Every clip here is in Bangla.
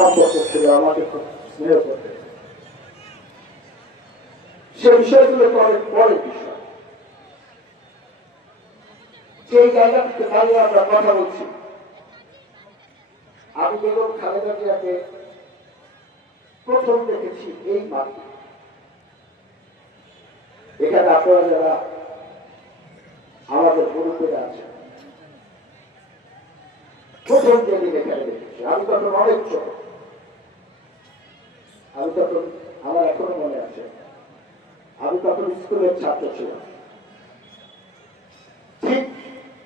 সম্পর্ক ছিল, আমাকে খুব স্নেহ করতেন। সে বিষয়গুলো তো অনেক পরের বিষয়। যে জায়গা থেকে দাঁড়িয়ে আমরা কথা বলছি, আমি বেগম খালেদা জিয়াকে প্রথম দেখেছি এই মাঠে। এখানে আপনারা যারা আমাদের মুরব্বীরা আছেন, প্রথম যেদিন এখানে দেখেছি, আমি তখন অনেক ছোট। আমি তখন, আমার এখনো মনে আছে, আমি তখন স্কুলের ছাত্র ছিলাম। ঠিক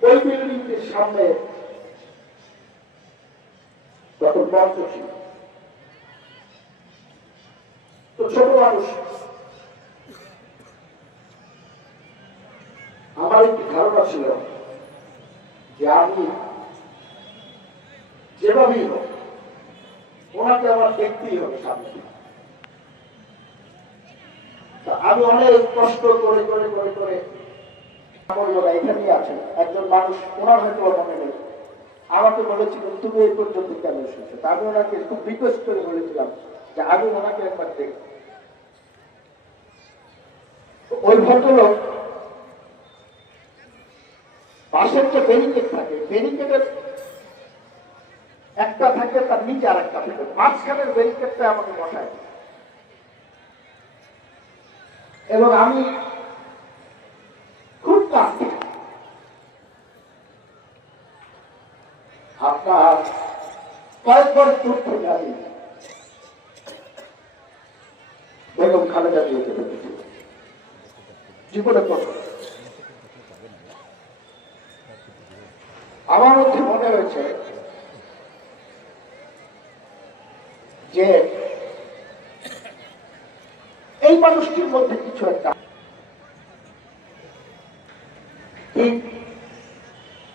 ওই বিল্ডিং এর সামনে তখন মঞ্চ ছিল। তো ছোট মানুষ, আমার একটি ধারণা ছিল যে আমি যেভাবেই হোক ওনাকে আমার দেখতেই হবে সামনে। আমি অনেক কষ্ট করে করে করে করে এখানেই আছেন একজন মানুষ, ওনার হয়তো মনে নেই, আমাকে বলেছিল তুমি এই পর্যন্ত কেন এসেছো। আমি ওনাকে খুব রিকোয়েস্ট করে বলেছিলাম যে আমি ওনাকে একবার দেখব। ওই ভদ্রলোক পাশের যে ব্যারিকেড থাকে, ব্যারিকেডের একটা থাকে, তার নিচে আর একটা থাকে, মাঝখানের ব্যারিকেডটা আমাকে বসায় এবং আমি খুব কাছে। আপনার কয়েকবার দূর থেকে আমি বেগম খালেদা জিয়াকে দেখেছি জীবনে প্রথম। আমার মধ্যে মনে হয়েছে যে এই মানুষটির মধ্যে কিছু একটা,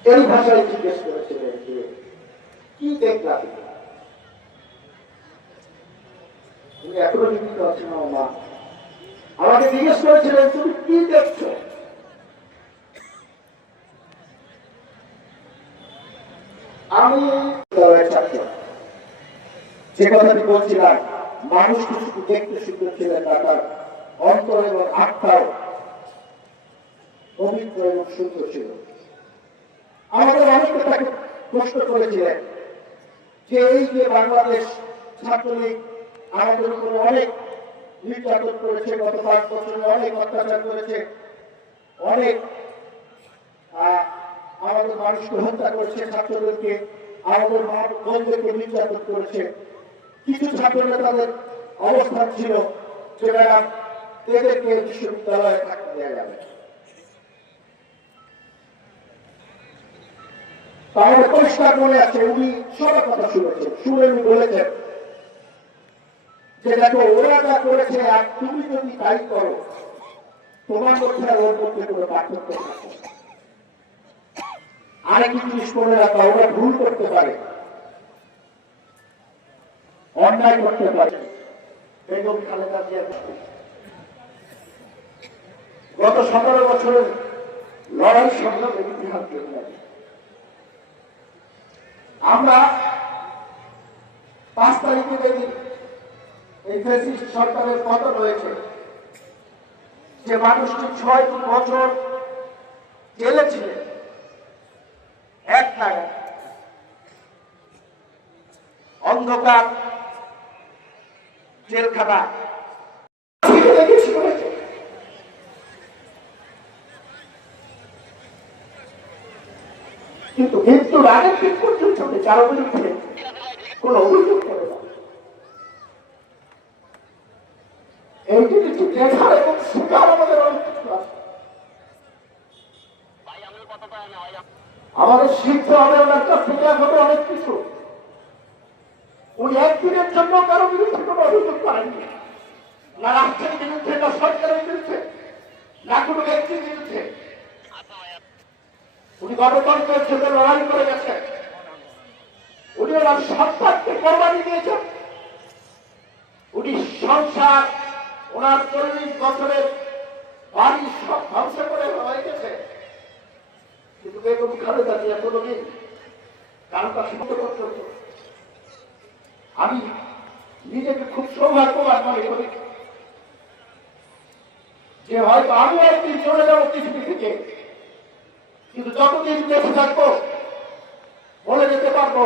এই ভাষায় জিজ্ঞেস করেছিলেন যে কি দেখলাম। তুমি এখনো জীবিত আছো না মা? আমাকে জিজ্ঞেস করেছিলেন তুমি কি দেখছো। আমি যে কথাটি বলছিলাম, মানুষ শুধু দেখতে সুন্দর ছিলেন না, তার অন্তর এবং আত্মাও পবিত্র এবং সুন্দর ছিল। আমাদের মানুষকে তাকে প্রশ্ন করেছিলেন যে এই যে বাংলাদেশ ছাত্রলীগ আমাদের উপরে অনেক নির্যাতন করেছে, গত 5 বছরে অনেক অত্যাচার করেছে, অনেক আমাদের মানুষকে হত্যা করেছে, ছাত্রদেরকে আমাদের বোনদেরকে নির্যাতন করেছে। কিছু ছাত্র নেতাদের অবস্থান ছিল যে ম্যাডাম এদেরকে বিশ্ববিদ্যালয়ে থাকতে দেওয়া যাবে। তাহলে পরিষ্কার মনে আছে, উনি সবার কথা শুনেছেন, শুনে উনি বলেছেন যে দেখো ওরা যা করেছে আর তুমি যদি তাই করো, তোমার মধ্যে আর ওর মধ্যে কোনো পার্থক্য থাকবে। আরেকটি জিনিস মনে রাখা, ওরা ভুল করতে পারে, অন্যায় করতে পারে। বেগম খালেদা জিয়া গত 17 বছরের লড়াই সংগ্রামের ইতিহাস দেখলেন। আমরা 5 তারিখে যেদিন এই ফ্যাসিস্ট সরকারের পতন হয়েছে, যে মানুষটি 6 বছর জেলে ছিলেন, এক নাগারে অন্ধকার জেলখানা, কিন্তু মৃত্যুর আগের দিন পর্যন্ত কারো বিরুদ্ধে কোন অভিযোগ করে না। এই জিনিসটি দেখার এবং শিকার আমাদের অনেক কিছু আছে। আমাদের শিখতে হবে ওনার কাছ থেকে এখন অনেক কিছু। উনি একদিনের জন্য কারো বিরুদ্ধে কোনো অভিযোগ করেননি, না রাষ্ট্রের বিরুদ্ধে, না সরকারের বিরুদ্ধে, না কোনো ব্যক্তির বিরুদ্ধে। উনি গণতন্ত্রের জন্য লড়াই করে গেছেন। উনি ওনার সন্তানকে কোরবানি দিয়েছেন। উনি সংসার, ওনার 40 বছরের বাড়ি সব ধ্বংস করে হয়ে গেছে, কিন্তু বেগম খালেদা জিয়া কোনদিন কারো কাছে পর্যন্ত আমি নিজেকে খুব সৌভাগ্যবান মনে করি যে হয়তো আমি একদিন চলে যাবো পৃথিবী থেকে, কিন্তু যতদিন বেঁচে থাকবো বলে যেতে পারবো